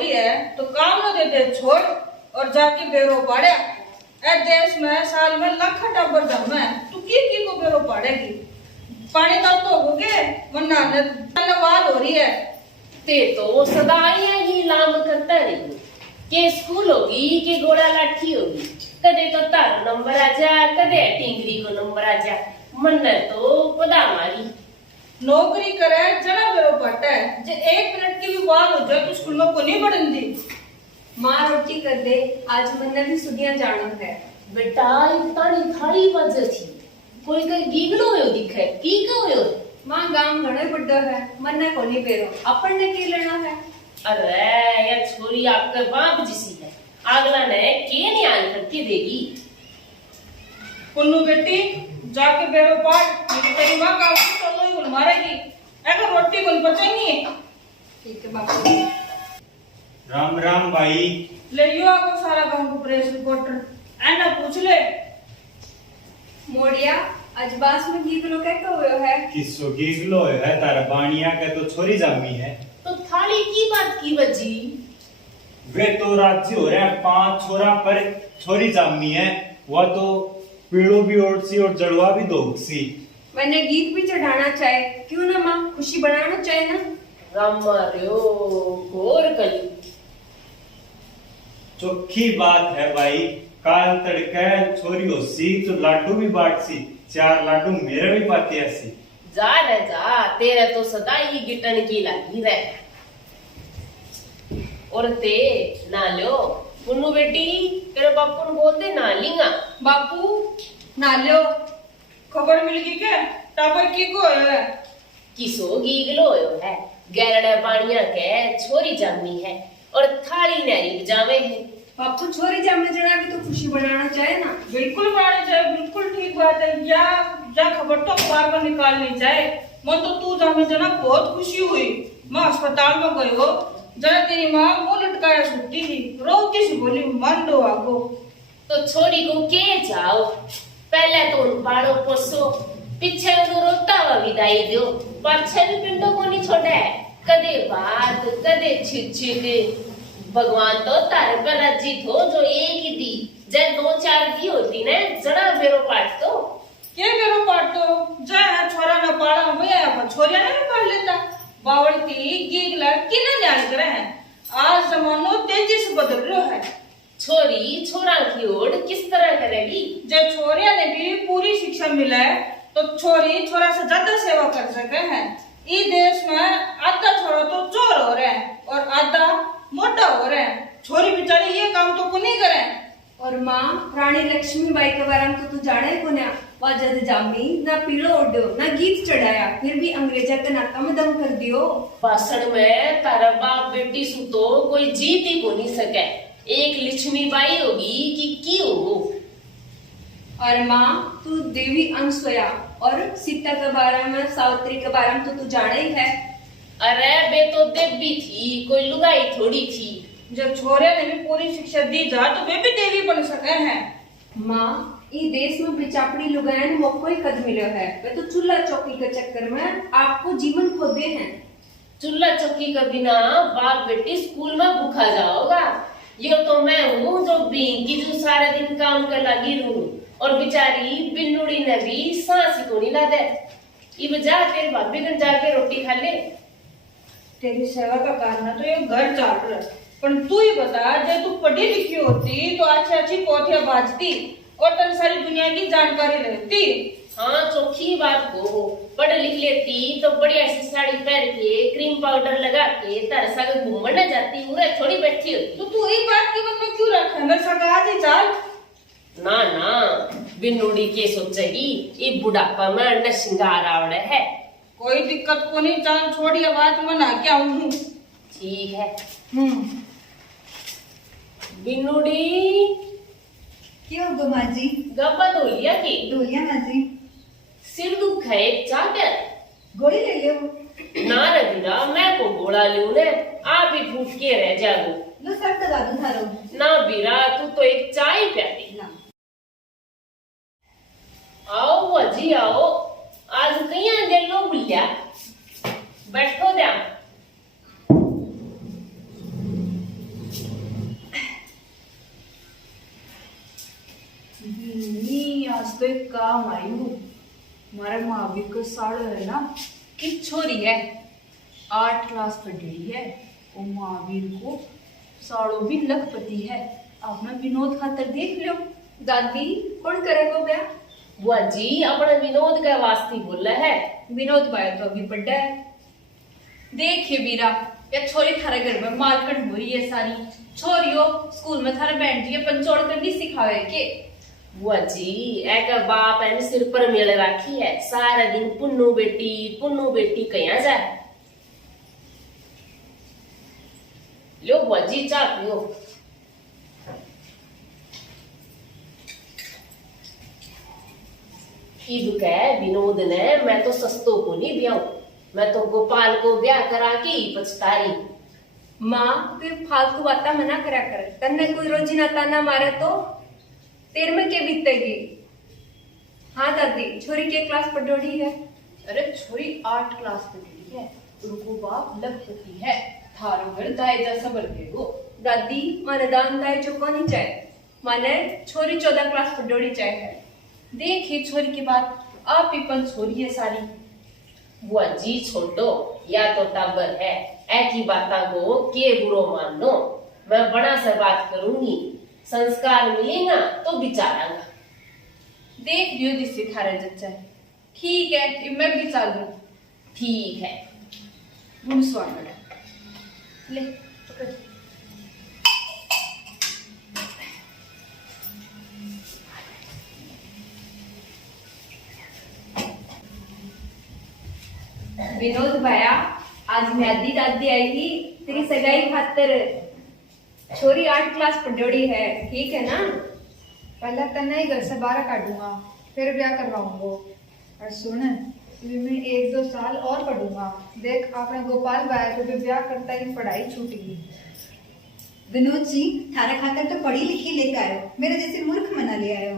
रही है तो काम न दे दे छोड़ और जाके बेरो पाड़े। ए देश में साल में लाख टबर जम है, तू की को बेरो पाड़ेगी। पानी तो होगे वरना धन्यवाद हो रही है। ते तो सदा ही लाम करता रही के स्कूल होगी के घोड़ा लाठी होगी, कदे तो तार नंबर आ जा, कदे टिंगरी को नंबर आ जा। मन तो पदा मारी नौकरी करे जना बेरो पड़ता है, जे 1 मिनट की भी बात हो जाए तो स्कूल में को नहीं पढ़न दी। माँ रोटी कर दे, आज मन्ने भी सुदियां जाना है। बेटा इतानी थाली बज थी, कोई कहीं गीगलो होयो दिखे, की का होयो? माँ गांव घणे बड्डो है, मन्ने को नहीं पेरो, अपन ने की लेना है। अरे ये छोरी आपके बाप जिसी है, अगला ने के नहीं आन करके देगी। पुन्नू बेटी जाके बेरो पाड़, नहीं तेरी माँ का चलो ही उन मारेगी। अगर रोटी को पचाएंगी। ठीक है बापू। राम राम भाई। ले यो आको सारा गांव को प्रेस रिपोर्टर ऐना पूछ ले। मोड़िया आज बास में गीगलो क्या कहो है? किसो गीगलो है तारा बानिया के तो छोरी जामी है। तो थाली की बात की बजी? वे तो राज्य हो रहे हैं 5 छोरा पर छोरी जामी है, वह तो पीड़ो भी ओढ़सी और जड़वा भी दोगसी। मैंने गीत भी चढ़ाना चाहे, क्यों ना माँ, खुशी बनाना चाहे ना। रामार्यो घोर कली चोखी बात है भाई, काल तड़के छोरी होसी तो लाडू भी बांटसी, 4 लाडू मेरे भी पाती ऐसी। जा रे जा, तेरे तो सदा ही गिटन की लगी रहे। और ते ना लो पुन्नू बेटी, तेरे बापू ने बोलते ना लिंगा। बापू ना लो, खबर मिल गई क्या टाबर की को है? किसो गीगलो होयो है, गैरड़े बाणिया के छोरी जामी है और थाली नैरी बजावे है। बापू छोरी जामे जना भी तो खुशी बनाना चाहे ना। बिल्कुल बनाना चाहिए, बिल्कुल ठीक बात है। या खबर तो अखबार में निकालनी चाहिए। मन तो तू जामे जना बहुत खुशी हुई। मैं अस्पताल में गई हो, जरा तेरी माँ मुंह लटकाया सुती थी, रोती सी बोली मन दो आगो। तो छोरी को के जाओ, पहले तो उन बाड़ो पोसो, पीछे उन रोता हुआ विदाई दो, पाछे भी पिंडों को नहीं छोड़ा है। कदे बात कदे छिछिक, भगवान तो तारे पर रजित हो जो एक ही दी, जब 2-4 दी होती ने जड़ा बेरो पाट तो के बेरो पाट तो जा छोरा ना पाड़ा भैया अपन छोरिया ना पाड़ लेता। बावलती गीगला किने न्याय करे हैं। आज जमानो तेजी से बदल रहा है। छोरी छोरा की ओर किस तरह करेगी? जब छोरिया ने भी पूरी शिक्षा मिला है तो छोरी छोरा से ज्यादा सेवा कर सके हैं। इस देश में आधा छोरा तो चोर हो रहे हैं और आधा मोटा हो रहे हैं। छोरी बेचारी ये काम तो को नहीं करे। और माँ रानी लक्ष्मीबाई के बारे में तो तू जाने को ना, वह जद जामी ना पीड़ो ओढ़ो ना गीत चढ़ाया, फिर भी अंग्रेजा के नाका में दम कर दियो। भाषण में तारा बाप बेटी सु तो कोई जीत ही को नहीं सके। एक लक्ष्मीबाई होगी कि की हो। और माँ तू देवी अनसुया और सीता के बारे में, सावित्री के बारे में तो तू जाने ही है। अरे बे तो देवी थी, कोई लुगाई थोड़ी थी। जब छोरे ने भी पूरी शिक्षा दी जा तो वे भी देवी बन सके हैं। माँ इस देश में बिचापड़ी लुगायन मौको ही कद मिलो है, वे तो चूल्हा चौकी के चक्कर में आपको जीवन खो दे हैं। चूल्हा चौकी का बिना बाप बेटी स्कूल में भूखा जाओगा। यो तो मैं हूँ जो बिंगी जो सारे दिन काम कर लगी रहूं, और बेचारी बिन्नुड़ी ने भी सांस को नहीं ला दे। इब जा तेरे भाभी कन जाके रोटी खा ले। तेरी सेवा का कारण तो ये घर चल रहा है, पर तू ही बता, जब तू पढ़ी लिखी होती तो अच्छी अच्छी पोथियां बाजती और तेरी सारी दुनिया की जानकारी रहती। हाँ चौखी बात को पढ़ लिख लेती तो बढ़िया सी साड़ी पहन के क्रीम पाउडर लगा के तारे साथ घूमने न जाती, उरे थोड़ी बैठी होती। तो तू एक बात की मन में क्यों रखा? मेरे साथ आज ही चल। ना ना बिन्नुड़ी के सोचेगी ये बुढ़ापा में न श्रृंगार आवड़े है। कोई दिक्कत को नहीं, चल छोड़ी बात मना क्या हूँ। ठीक है। बिन्नुड़ी क्यों गो माजी? गप्पा धो लिया की? धो लिया माजी। सिर दुख है एक चाकर गोली ले लो। ना रविरा मैं को गोला लूं ने, आप ही फूट के रह जाओ। लो सर दबा दूं थारो। ना बीरा तू तो एक चाय प्याली ना। आओ अजी आओ, आज कहीं दे लो बुलिया, बैठो जा। तो एक काम आई हूँ। हमारे महावीर को साड़ो है ना कि छोरी है 8 क्लास पढ़ी है और महावीर को साड़ो भी लखपति है। आपने विनोद खातर देख लो। दादी कौन करेगा ब्याह? बुआ जी अपने विनोद का वास्ते बोल रहा है। विनोद भाई तो अभी बड़ा है। देखिए बीरा, या छोरी थारे घर में मालकन हो रही है सारी। छोरियो स्कूल में थारे बैठ जी पंचोड़ करनी सिखावे के। बुआ जी एक बाप है सिर पर मेल राखी है, सारा दिन पुन्नू बेटी कहाँ जाए। लो बुआ जी चाह पियो। ईद कह विनोद ने मैं तो सस्तो को नहीं ब्याहूं, मैं तो गोपाल को ब्याह करा के ही पछतारी। माँ फिर फालतू बातें मना करा कर। तन्ने कोई रोजीना ताना मारे तो तेरे में के बीतेगी। हाँ दादी, छोरी के क्लास पढ़ोड़ी है? अरे छोरी 8 क्लास पढ़ी है, उनको बाप लखपति है। थारो घर दाए जा सबर के वो। दादी माने दान दाए जो कौन चाहे, माने छोरी 14 क्लास पढ़ोड़ी चाहे। देखिए छोरी की बात, आप ही पन छोरी है सारी। बुआ जी छोड़ो, या तो टाबर है एक ही बात को के बुरो मान लो। मैं बड़ा से बात करूंगी, संस्कार मिलेगा तो बिचारांगा। देख लियो जिससे थारा जच्चा है। ठीक है मैं भी चालू। ठीक है। गुण स्वागत ले पकड़। विनोद भैया, आज म्यादी दादी आई थी तेरी सगाई खातर। छोरी 8 क्लास पढ़ोड़ी है, ठीक है ना? पहले तन्ने ही घर से बाहर काटूंगा, फिर ब्याह करवाऊंगा। और सुन, अभी मैं 1-2 साल और पढ़ूंगा। देख आपने गोपाल भाई को भी ब्याह करता ही पढ़ाई छूट गई। विनोद जी थारा खातर तो पढ़ी लिखी लेके आयो, मेरे जैसे मूर्ख मना ले आयो।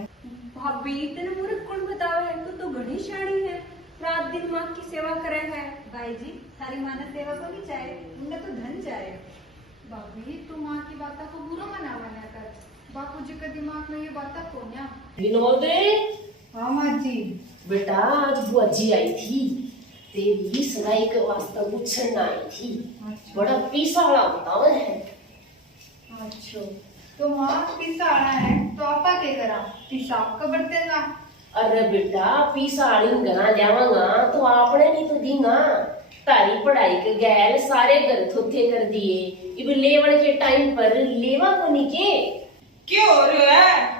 भाभी तेने मूर्ख कौन बतावे है? तू तो घनी शाणी है, रात दिन माँ की सेवा करे है। भाई जी थारी मानस सेवा को नहीं चाहे, उनका तो धन चाहे। भाभी तू माँ की बातों को बुरा मनावा ना कर। बापूजी के दिमाग में ये बातें कोन्या। विनोद हाँ माँ जी। बेटा आज बुआ जी आई थी, तेरी सगाई के वास्ते पूछन आई थी। बड़ा पीसा वाला होता है। अच्छा तो माँ पिसा आना है तो आपा के करा पिसाब का बर्तन ना। अरे बेटा पीसा आड़ी गना जावांगा तो आपने नहीं तो दीना। तारी पढ़ाई के गैर सारे घर थोथे कर दिए, इब लेवन के टाइम पर लेवा को नहीं के। क्यों हो रहा है?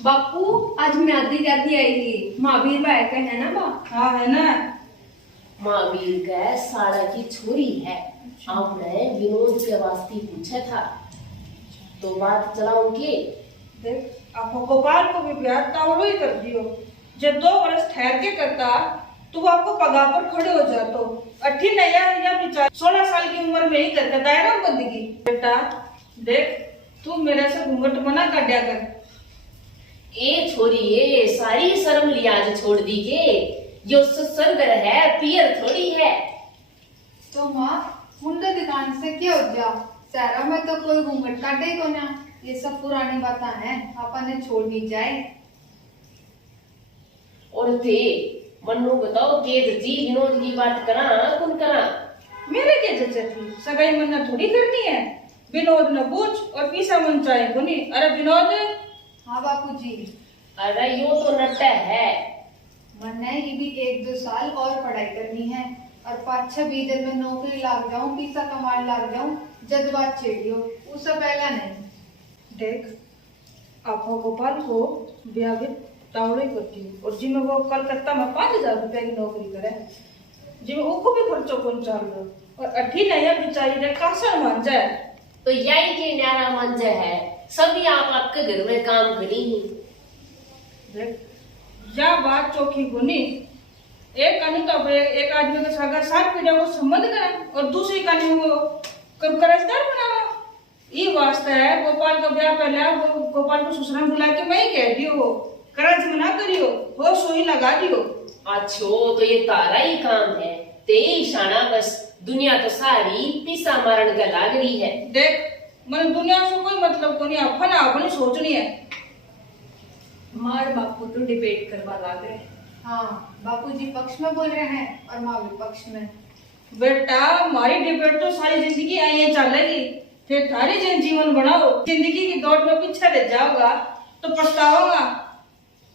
बापू आज म्यादी दादी आई थी, महावीर भाई का है ना बा? हाँ है ना। महावीर का साड़ा की छोरी है, आपने विनोद के वास्ते पूछा था तो बात चलाऊंगी। देख आप गोपाल को भी ब्याह तावड़ो ही कर दियो। जब 2 वर्ष ठहर के करता तो वो आपको पगा पर खड़े हो जातो। 18 या बेचारा 16 साल की उम्र में ही करके दायरा बंदगी। बेटा देख तू मेरे से घूंघट मना कर दिया कर। ए छोरी ये सारी शर्म लिहाज छोड़ दी के, यो ससुरघर है पियर थोड़ी है। तो माँ मुंडे दुकान से क्या हो गया? शहरों में तो कोई घूंघट काटे ही को ना। ये सब पुरानी बातें हैं, अपन छोड़ दी जाए। और थे मन्नू बताओ के जी विनोद की बात करा कौन करा? मेरे क्या जच्चा थी, सगाई मन्ना थोड़ी करनी है। विनोद न पूछ और पीसा मन चाहे कोनी। अरे विनोद। हाँ बापूजी। अरे यो तो नट्टा है। मन है ये भी 1-2 साल और पढ़ाई करनी है और 5-6 दिन में नौकरी लाग जाऊं, पैसा कमाने लाग जाऊं। जद बात छेड़ियो, उससे पहला नहीं। देख आप गोपाल को ब्याह भी तावड़े करती हूँ और जिसमें वो कलकत्ता में 5,000 रुपया की नौकरी करे, जिसमें उसको भी खर्चो कौन चाल रहा और 18 नया बिचारी ने कासा मान जाए। तो यही के न्यारा मंज है, सभी आप आपके घर में काम करी ही। देख यह बात चौकी गुनी। एक कहानी तो एक आदमी के साथ 7 पीढ़ियों को संबंध करे और दूसरी कहानी वो कर्जदार बनावा। ये वास्ता है गोपाल का ब्याह पहले गोपाल को ससुराल बुला के मैं ही कह दियो कर्ज मना करियो, हो सोई लगा दियो। अच्छो तो ये तारा ही काम है, ते इशाना बस दुनिया तो सारी पीसा मारण का लाग रही है। देख मैंने दुनिया से कोई मतलब को नहीं, अपन अपनी सोचनी है। मार बापू तो डिबेट करवा लाग रहे। हाँ, बापूजी पक्ष में बोल रहे हैं और माँ विपक्ष में। बेटा हमारी डिबेट तो सारी जिंदगी ऐसे चलेगी, फिर थारी जीवन बनाओ, जिंदगी की दौड़ में पीछे रह जाओगा तो पछताओगा।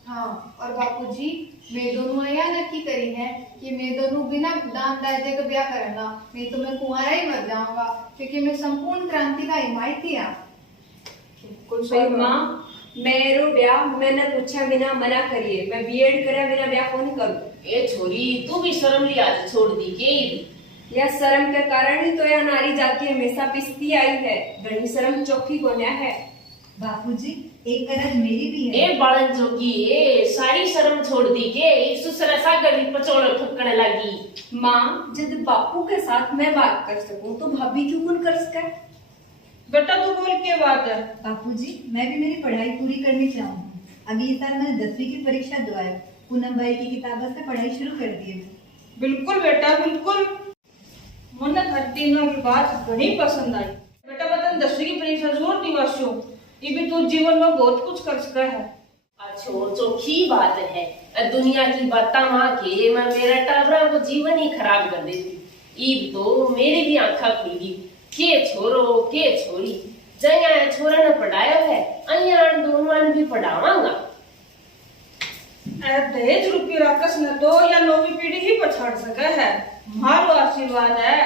हाँ, और बापूजी मैं दोनों यह नक्की करी है कि मैं दोनों बिना दान दाजे का ब्याह करना, नहीं तो मैं कुंवारा ही मर जाऊंगा, क्योंकि मैं संपूर्ण क्रांति का हिमायती हूँ। भाई माँ, मेरो ब्याह मैंने पूछा बिना मना करिए, मैं बीएड करे बिना ब्याह कौन करूँ। ए छोरी तू भी शर्म लिया छोड़ दी के? यह शर्म के कारण ही तो यह नारी जाति हमेशा पिसती आई है, घनी शर्म चौकी को न्या है। बापूजी एक गरज मेरी भी है। ए बालन जोगी ए सारी शर्म छोड़ दी के एक दूसरे सा गली पचोड़ ठुकने लगी। माँ, जब बापू के साथ मैं बात कर सकूं तो भाभी क्यों कौन कर सके? बेटा तू बोल के बात है। बापूजी मैं भी मेरी पढ़ाई पूरी करनी चाहूंगी। अभी इस साल मैंने 10वीं की परीक्षा दुआई, पूनम भाई की किताबों से पढ़ाई शुरू कर दी है। बिल्कुल बेटा बिल्कुल, मुन्ना तीनों की बात बड़ी पसंद आई। बेटा मैं 10वीं की परीक्षा जोर दिवासियों, ये भी तू जीवन में बहुत कुछ कर सका है। अच्छो चौखी बात है, दुनिया की बातें माँ के मैं मेरा टाबरा को जीवन ही खराब कर देती। ईब तो मेरी भी आंखा खुल गई के छोरो के छोरी, जया छोरा ने पढ़ाया है अया दोनों भी पढ़ावांगा। दहेज रूपी राक्षस ने तो या नौवीं पीढ़ी ही पछाड़ सका है। मारो आशीर्वाद है।